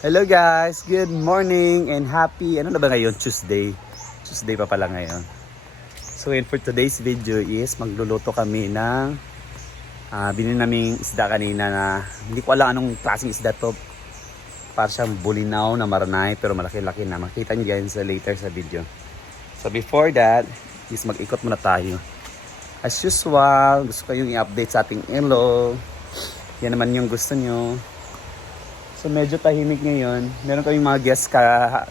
Hello guys, good morning and happy, ano na ba ngayon? Tuesday pa pala ngayon. So and for today's video is magluluto kami ng binili naming isda kanina na hindi ko alam anong klaseng isda to. Para siyang bulinaw na maranay pero malaki-laki na. Makita nyo guys later sa video. So before that is mag-ikot muna tayo. As usual, gusto ko yung i-update sa ating elo. Yan naman yung gusto nyo. So medyo tahimik ngayon. Meron kaming mga guests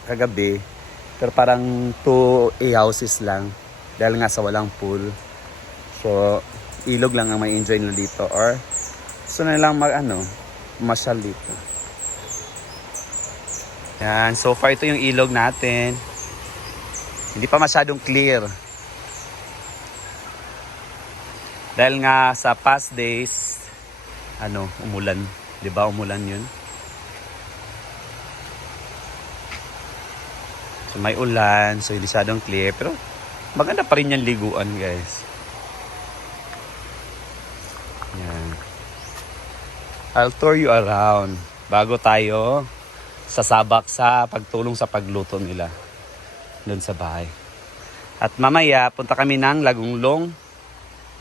kagabi. Pero parang 2 houses lang. Dahil nga sa walang pool. So ilog lang ang may enjoy nila dito. Or gusto na lang masyal dito. Yan. So far ito yung ilog natin. Hindi pa masyadong clear. Dahil nga sa past days, umulan. 'Di ba? Umulan 'yun. So may ulan, so hindi masyadong clear. Pero maganda pa rin yung liguan, guys. Yan. I'll tour you around bago tayo sasabak sa pagtulong sa pagluto nila doon sa bahay. At mamaya, punta kami ng Lagunglong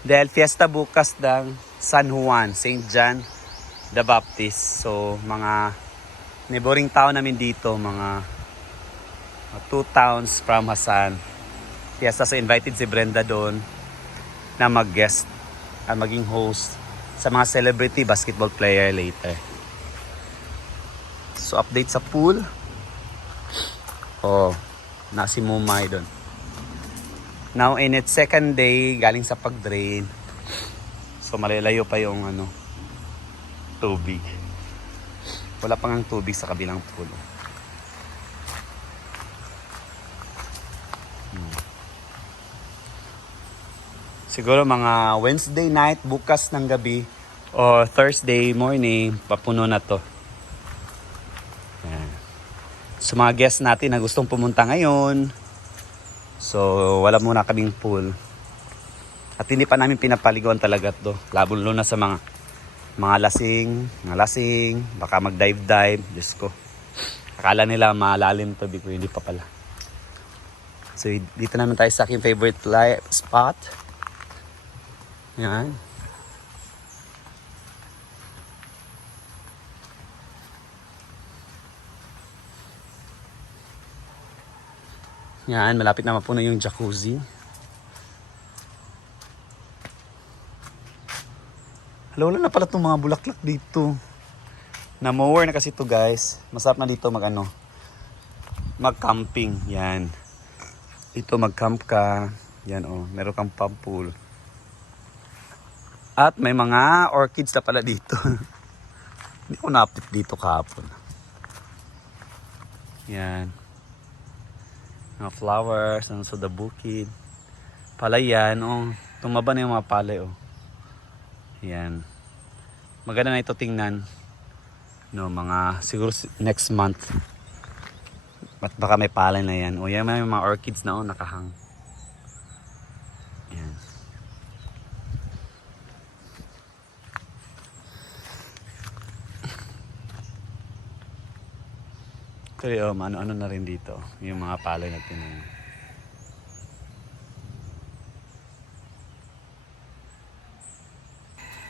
dahil fiesta bukas ng San Juan, St. John the Baptist. So, mga neighboring town namin dito, mga 2 towns from Hasan. Fiesta, so invited si Brenda doon na mag-guest at maging host sa mga celebrity basketball player later. So, update sa pool. Si Mumay doon. Now in its second day, galing sa pag-drain. So malalayo pa yung tubig. Wala pang ang tubig sa kabilang pool. Siguro mga Wednesday night, bukas ng gabi, o Thursday morning, papuno na to. Yan. So mga guests natin na gustong pumunta ngayon, so wala muna kaming pool. At hindi pa namin pinapaliguan talaga to. Lalo na sa mga lasing, baka mag-dive. Diyos ko. Akala nila malalim to, hindi pa pala. So dito naman tayo sa aking favorite spot. Yan. Yan, malapit na mapuno yung jacuzzi. Wala na pala itong mga bulaklak dito. Na-mower na kasi ito guys. Masarap na dito mag-camping. Yan. Dito mag-camp ka. Yan meron kang pump pool. At may mga orchids na pala dito. Hindi ko na-update dito kahapon. Yan. Mga flowers, so the bukid. Palay yan, tumaba na yung mga palay, Yan. Maganda na ito tingnan. Mga, siguro next month. At baka may palay na yan. Yan may mga orchids na, nakahang. Yan. Kaya ano na rin dito, yung mga palay na tinanim.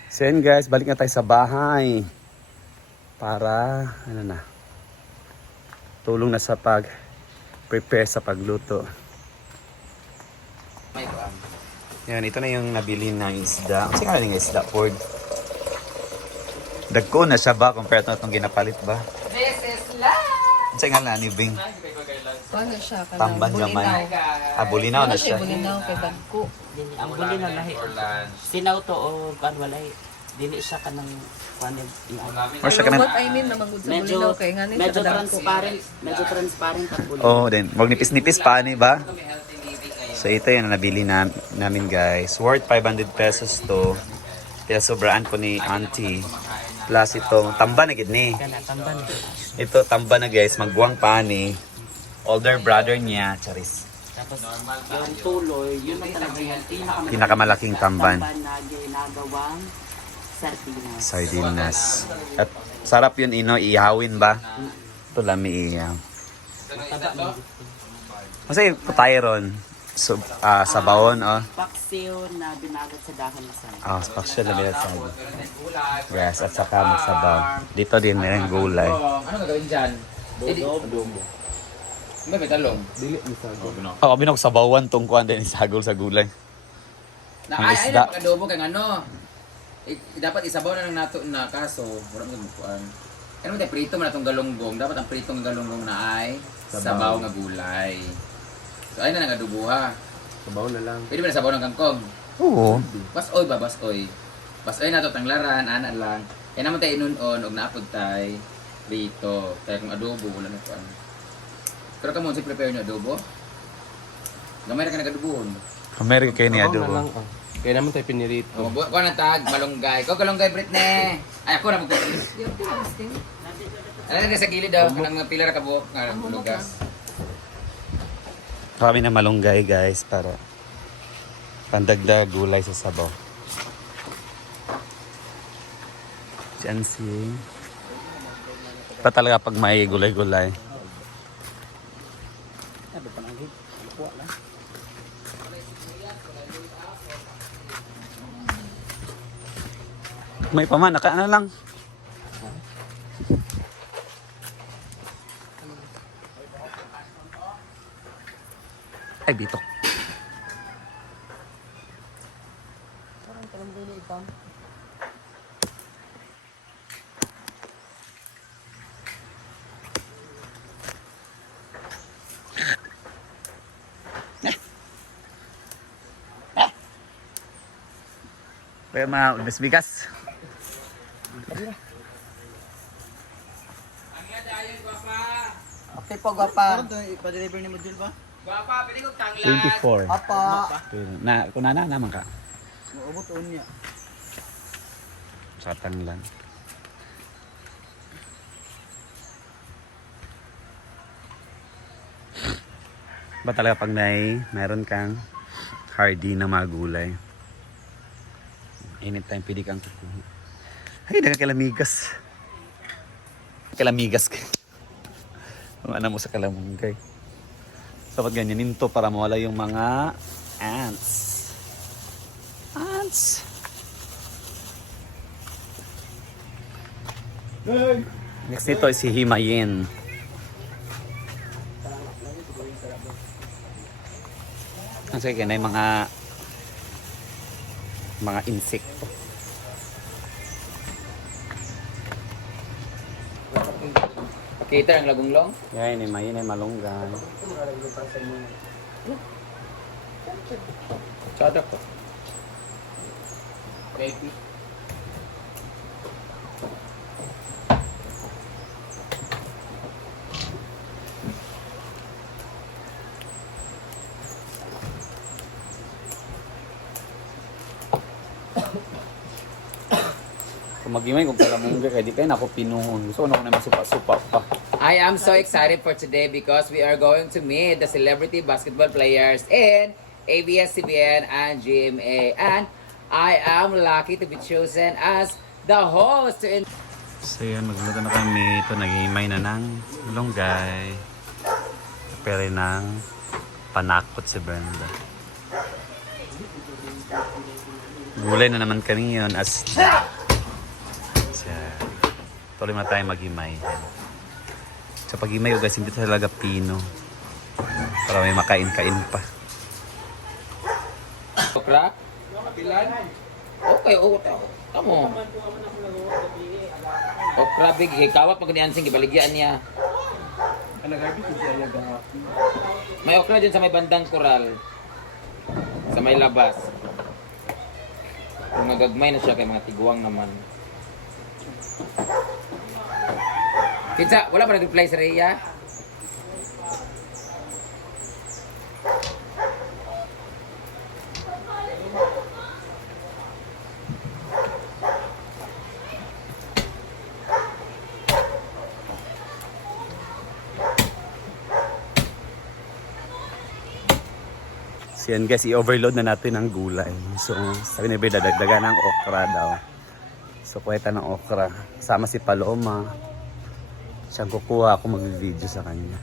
So yan guys, balik na tayo sa bahay. Para, tulong na sa pag-prepare sa pagluto. Yan, ito na yung nabili ng isda. Kasi nga yung isda, Ford. Dagko na siya ba, compare to itong ginapalit ba? Kasi nga na, nibing. Ano siya? Tamban naman. Bulinaw na siya. Bulinaw kay Bagko. Ang bulinaw lahi. Sinaw to o walay. Dili siya kanang Or siya What I mean naman sa bulinaw kay nga ni medyo sa transparent ang bulinaw. Then, wag nipis-nipis pa ni ba? So ito yung nabili namin guys. Worth 500 pesos to. Kaya sobraan ko ni auntie. Plus itong tamba na gid ni. Ito tamba na guys, magbuwang pa ni older brother niya, charis. Tapos yung tuloy, yun ang talaga yung Pinakamalaking tamban. na ginagawang sardinas. Sardinas. At sarap yun ihawin ba? to lami iya. Kasi patayron. So, sa bawon, oh. Paksiw na binagat sa dahon na sana. Paksyo na binat sa yes, at saka masabaw. Dito din may gulay. Ano gagawin dyan? Adobo. May talong. Ako binog sabawan tong kuan din isagol sa gulay. Ang Ay isda. na pag-adobo kay ano. Dapat isabaw na lang nato na kaso wala mo kuan. Ano mo prito man atong galunggong. Dapat ang pritong galunggong na ay sabaw nga gulay. So ay na nang adobuha. Sabaw na lang. Pwede ba na sabaw ng kangkong? Oo. Basoy ba basoy? Basoy na to tanglaran ana lang. Kaya naman tayo inunon og naapod tay prito. Kaya kung adobo wala na kuan. Pero kamo si prepare niyo adobo? Gamay ra ka nagadubuhon. Amerika kayo ni Sabaw na adobo. lang. Kaya naman tayo pinirito. Oh, ko na tag malunggay. Ko kalunggay Britney. Ay ako na magkuha. Yung pinasting. Ano na sa gilid daw kanang pilar ka buhok nga lugas. Kami na malunggay guys para pandagdag gulay sa sabaw. Diyan si pa talaga pag may gulay-gulay. May paman, naka lang. Ay, bitok. Kaya mga bigas. Okay po, gwapa. Ipa-deliver ni Module ba? Bapa, pwede ko tanglan. 24. Apa. Kung na naman ka. Maubot niya. Sa tanglan. Ba talaga pag mayroon kang hardy na mga gulay. Anytime pwede kang kukuha. Ay, nagkakilamigas. Kilamigas ka. Kung ano mo sa kalamunggay. Dapat ganyan nito para mawala yung mga ants. Ants! Next nito is si Himayin. Kasi kaya na yung mga insekto. Kita ang lagunglong. Yan, Himayin ay malunggay. Tsada ko. Baby. Kung mag-imay kung kalamunggay, kaya di kayo na ako pinuhon. Gusto ko na ako na masupa-supa pa. I am so excited for today because we are going to meet the celebrity basketball players in ABS-CBN and GMA. And I am lucky to be chosen as the host to So yun, magluto na kami. Ito, nag-imay na ng malunggay. Pero ng panakot si Brenda. Gulay na naman kami yun as tuloy na tayo mag-imay. Sa pag-imay, guys, hindi talaga pino. Para may makain-kain pa. Okra? Okay, tamo. Okra, big. Kawat pag niyansing, ibaligyan niya. May okra dyan sa may bandang koral. Sa may labas. Kung nagagmay na siya kay mga tiguang naman. Kitsa, wala pa nag-reply sa Rhea? So yan guys, i-overload na natin ang gulay. So sabi ni Bea, dadagdagan ng okra daw. So kuweta ng okra. Kasama si Paloma. Siyang kukuha ako mag-video sa kanya.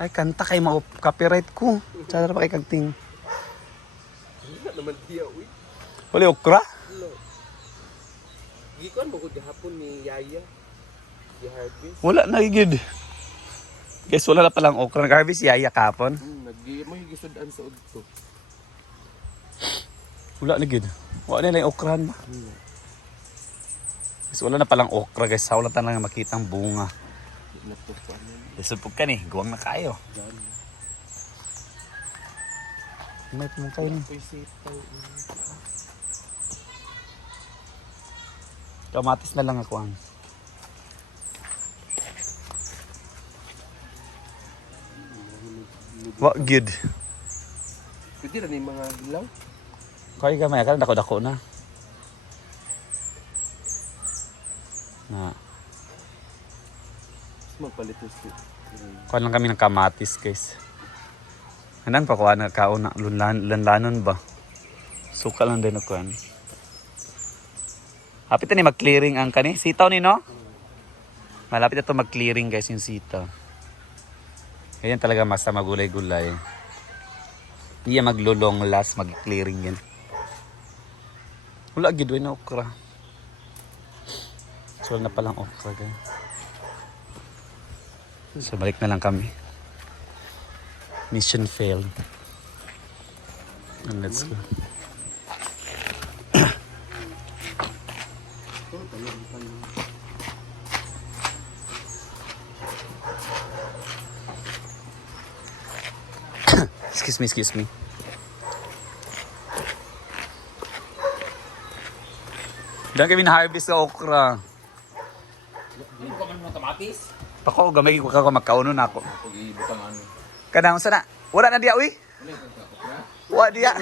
Ay, kanta kay copyright ko. Sana pa kay kagting. Wala naman diya, uy. Wala okra? Gikuan mo ko gahapon ni Yaya. Si Harvest. Wala na gid. Guys, wala na palang okra. Nag-harvest yaya kapon. Mo yung gisudaan sa udto. Wala na gid. Wala na lang okran ba? Guys, wala na palang okra guys. Wala na lang makitang bunga. Natupuan mo. Isupog ka ni. Guwang na kayo. May pumang kayo ni. Uy, sitaw. Kamatis na lang ako ang. Wa gid. Pwede na yung mga hilaw. Kaya gamay ka dako-dako na. Na, Mas magpalit mo siya. kuha lang kami ng kamatis, guys. Anan pa kuha na kauna lanlanon ba? Suka lang din ako. Hapit na ni mag-clearing ang kani. Sitaw ni no? Malapit na to mag-clearing guys yung sitaw. Ganyan talaga basta magulay-gulay. Hindi yan maglulong last, mag-clearing yan. Wala gid na okra. So na palang okra guys. So balik na lang kami. Mission failed. And let's go. Excuse me. Diyan kami na-harvest sa okra. Hindi ko man mga kamatis. Ako, gamay ko ka magkaunon ako. Pag-ibutang ano. Kanang sana, wala na diya, uy. Wala diya.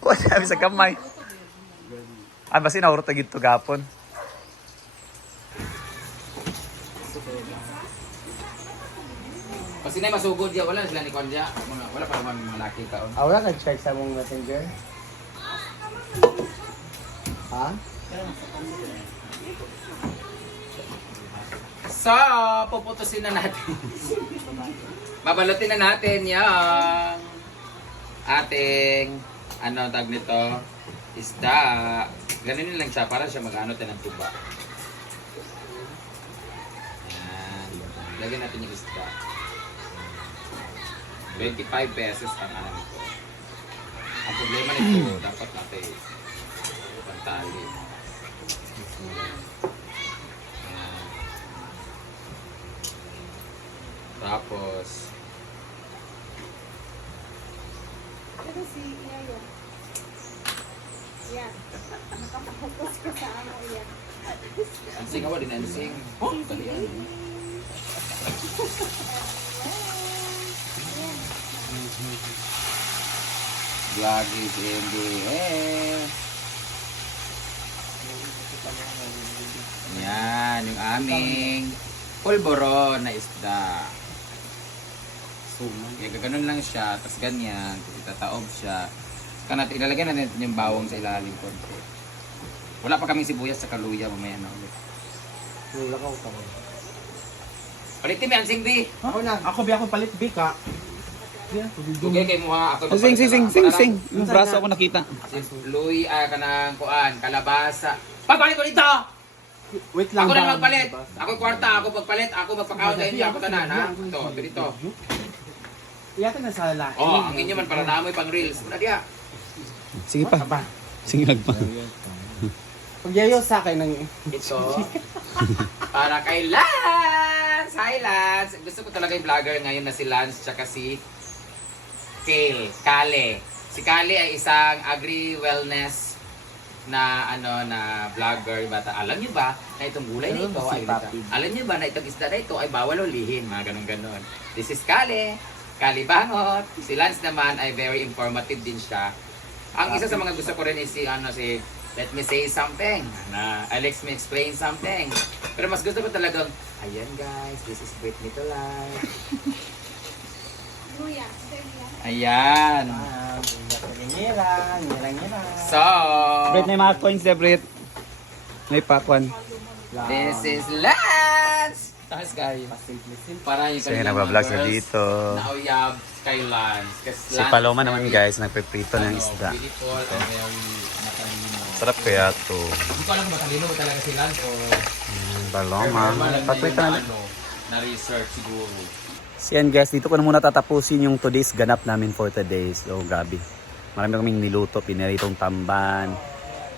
Wala diya sa kamay. Ah, basi naurot na gito gapon. Kasi na masugod diya, wala na sila ni Konja. Wala pa naman malaki taon. Wala nag-check sa mong messenger? Ha? So, puputusin na natin. Babalutin na natin yung ating tag nito, isda. Ganun lang siya para siya mag-ano tayo ng tuba. Yan. Lagyan natin yung isda. 25 pesos ang ano nito. Ang problema nito, dapat natin pantali. Tapos, Ito si Yayo. Yan. Nakapokus ko sa ano yan. ansing ako din ansing. Oh, talian. Vlog is in the air. Yan, yung aming pulboron na isda. Kaya gaganon lang siya, tapos ganyan, itataob siya. Saka natin, ilalagay natin yung bawang sa ilalim konti. Wala pa kaming sibuyas sa kaluya, mamaya na ulit. Wala ka ko. Palitin mo yan, Sing B! Ako na. Ako biya ko palit bika. Dugay kay Muha, ako Sing. Yung braso ako nakita. Louie, kanang kuan, kalabasa. Pagpalit ko dito! Wait lang. Ako na magpalit! Ako kwarta, ako magpalit, ako magpakaon sa inyo, ako tanan, ha? Ito, dito. Iyata na sa lalaki. Oh, ang inyo man para naamoy pang reels. Muna diya. Sige pa. Sige nagpa. Pag yayo sa akin ng... Ito. Para kay Lance! Hi Lance! Gusto ko talaga yung vlogger ngayon na si Lance tsaka si Kale. Si Kale ay isang agri-wellness na na vlogger. Bata, alam niyo ba na itong gulay na ito ay alam niyo ba na itong isda na ito ay bawal ulihin, mga ganun-ganon. This is Kale. Kalibangot. Si Lance naman ay very informative din siya. Ang isa sa mga gusto ko rin is si let me say something. Alex may explain something. Pero mas gusto ko talagang, ayan guys, this is Britney to life. Luya. Ayan. Nira. So, Brit, may mga coins na Brit. May pakwan. This is Lance! Taas guys. Para yung So, nagbablog na dito. Nauyab kay Lance. Si Paloma naman guys, nagpiprito ng isda. Beautiful and very matalino. Sarap kaya to. Hindi ko alam kung matalino talaga si Lance o Paloma. Paprito na. na-research siguro. So yan guys, dito ko na muna tatapusin yung today's ganap namin for today. So grabe. Marami kaming niluto, piniritong tamban,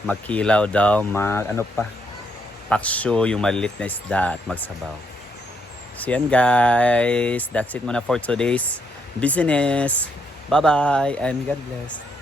magkilaw daw, paksyo, yung malilit na isda at magsabaw. So yan guys, that's it muna for today's business. Bye bye and God bless.